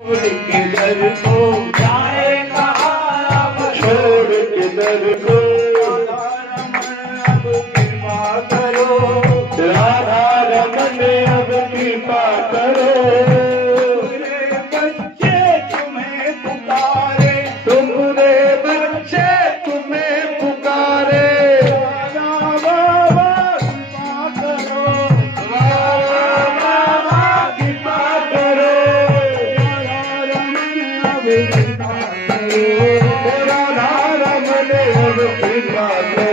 के दर को जाए कहाँ अब छोड़ के दर को अब कृपा करो राधा रमन अब कृपा करो बच्चे तुम्हें पुकारे तुम्हारे बच्चे तुम्हें पुकारे राधा बाबा कृपा करो राधा बाबा कृपा करो राधा रमन अब कृपा करो